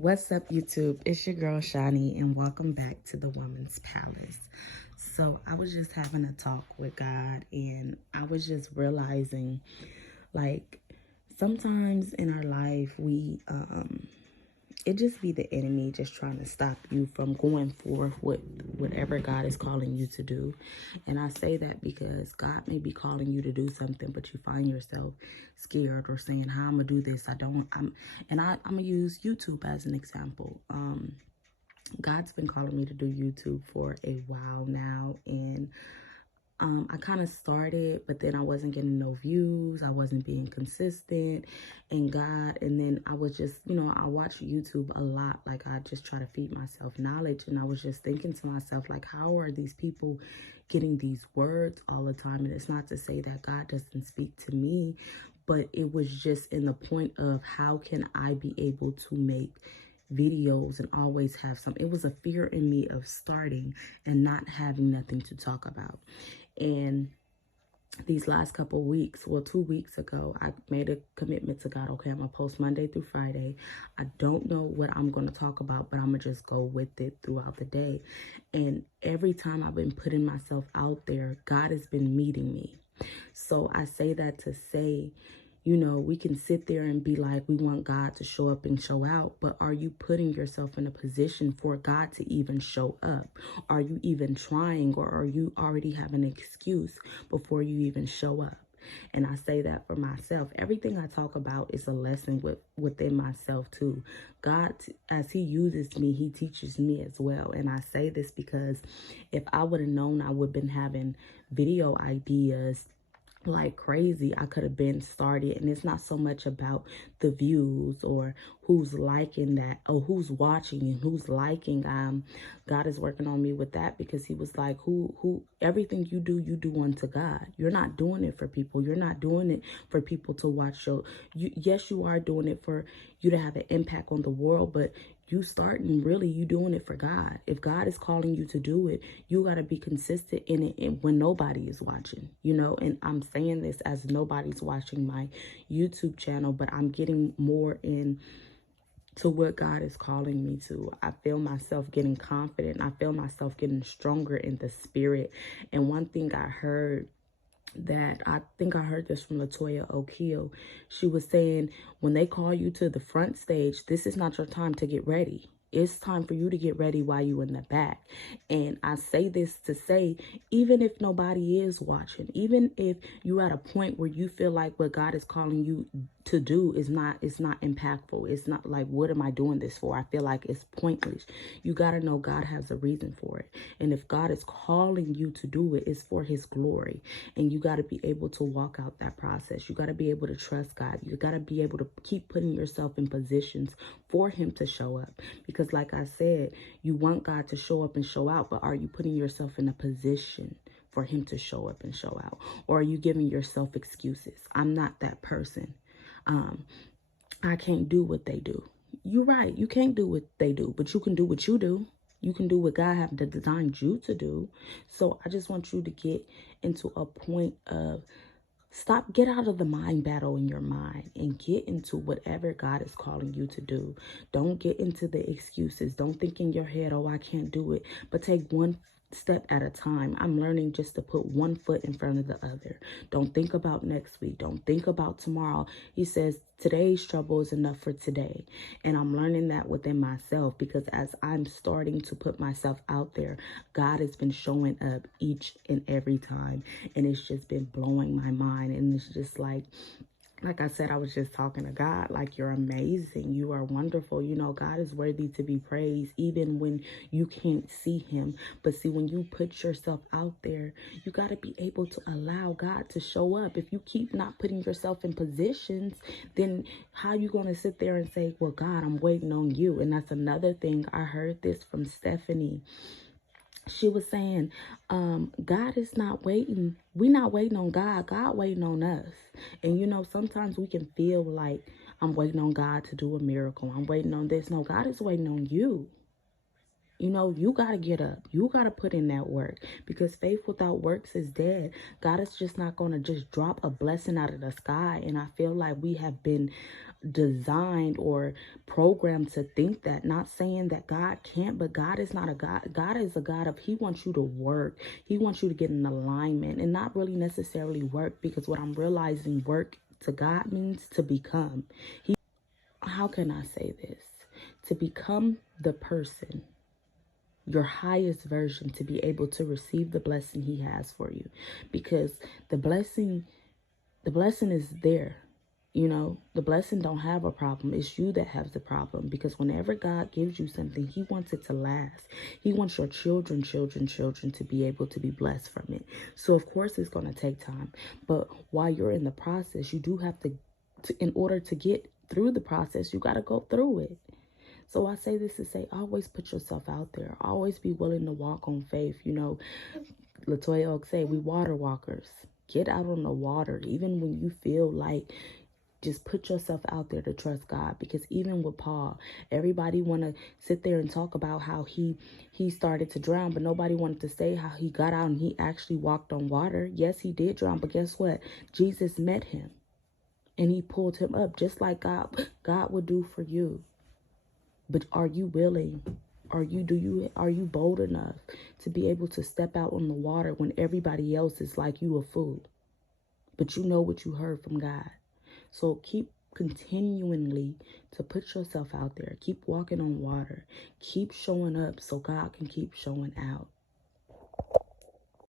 What's up, YouTube? It's your girl Shani, and welcome back to the Woman's Palace. So I was just having a talk with God, and I was just realizing, like, sometimes in our life we it just be the enemy just trying to stop you from going forth with whatever God is calling you to do. And I say that because God may be calling you to do something, but you find yourself scared or saying, how I'm gonna do this? I'm gonna use YouTube as an example. God's been calling me to do YouTube for a while now, and I kind of started, but then I wasn't getting no views. I wasn't being consistent, and then I was just, I watch YouTube a lot. Like, I just try to feed myself knowledge, and I was just thinking to myself, like, how are these people getting these words all the time? And it's not to say that God doesn't speak to me, but it was just in the point of, how can I be able to make videos and always have some. It was a fear in me of starting and not having nothing to talk about. And these last couple weeks, well, 2 weeks ago, I made a commitment to God. Okay, I'm gonna post Monday through Friday. I don't know what I'm gonna talk about, but I'm gonna just go with it throughout the day. And every time I've been putting myself out there, God has been meeting me. So I say that to say, we can sit there and be like, we want God to show up and show out, but are you putting yourself in a position for God to even show up? Are you even trying, or are you already having an excuse before you even show up? And I say that for myself. Everything I talk about is a lesson within myself too. God, as he uses me, he teaches me as well. And I say this because if I would have known I would have been having video ideas like crazy, I could have been started. And it's not so much about the views or who's liking that or who's watching and who's liking. God is working on me with that, because he was like, who everything you do unto God. You're not doing it for people. You're not doing it for people to watch yes, you are doing it for you to have an impact on the world, but you doing it for God. If God is calling you to do it, you got to be consistent in it, and when nobody is watching, and I'm saying this as nobody's watching my YouTube channel, but I'm getting more in to what God is calling me to. I feel myself getting confident. I feel myself getting stronger in the spirit. And one thing I heard, that I think I heard this from Latoya O'Keel. She was saying, when they call you to the front stage, this is not your time to get ready. It's time for you to get ready while you're in the back. And I say this to say, even if nobody is watching, even if you're at a point where you feel like what God is calling you to do it's not impactful. It's not like, what am I doing this for? I feel like it's pointless. You got to know God has a reason for it. And if God is calling you to do it, it's for his glory. And you got to be able to walk out that process. You got to be able to trust God. You got to be able to keep putting yourself in positions for him to show up. Because like I said, you want God to show up and show out, but are you putting yourself in a position for him to show up and show out? Or are you giving yourself excuses? I'm not that person. I can't do what they do. You're right. You can't do what they do, but you can do what you do. You can do what God have designed you to do. So I just want you to get into a point of get out of the mind battle in your mind and get into whatever God is calling you to do. Don't get into the excuses. Don't think in your head, oh, I can't do it. But take one step at a time. I'm learning just to put one foot in front of the other. Don't think about next week. Don't think about tomorrow. He says today's trouble is enough for today. And I'm learning that within myself, because as I'm starting to put myself out there, God has been showing up each and every time. And it's just been blowing my mind. And it's just like I said, I was just talking to God, like, you're amazing. You are wonderful. God is worthy to be praised, even when you can't see him. But see, when you put yourself out there, you got to be able to allow God to show up. If you keep not putting yourself in positions, then how you going to sit there and say, well, God, I'm waiting on you? And that's another thing. I heard this from Stephanie. She was saying, God is not waiting. We're not waiting on God. God waiting on us. And, sometimes we can feel like, I'm waiting on God to do a miracle. I'm waiting on this. No, God is waiting on you. You got to get up. You got to put in that work, because faith without works is dead. God is just not going to just drop a blessing out of the sky. And I feel like we have been designed or programmed to think that. Not saying that God can't, but God is not a God. God is a God of, he wants you to work. He wants you to get in alignment and not really necessarily work, because what I'm realizing, work to God means to become. How can I say this? To become the person, your highest version, to be able to receive the blessing he has for you. Because the blessing is there. You know, the blessing don't have a problem. It's you that has the problem. Because whenever God gives you something, he wants it to last. He wants your children to be able to be blessed from it. So of course it's going to take time. But while you're in the process, you do have to in order to get through the process, you got to go through it. So I say this to say, always put yourself out there. Always be willing to walk on faith. You know, Latoya Oak say, we water walkers. Get out on the water, even when you feel like, just put yourself out there to trust God. Because even with Paul, everybody want to sit there and talk about how he started to drown, but nobody wanted to say how he got out and he actually walked on water. Yes, he did drown, but guess what? Jesus met him and he pulled him up, just like God would do for you. But are you willing? Are you bold enough to be able to step out on the water when everybody else is like you a fool? But you know what you heard from God. So keep continually to put yourself out there. Keep walking on water. Keep showing up so God can keep showing out.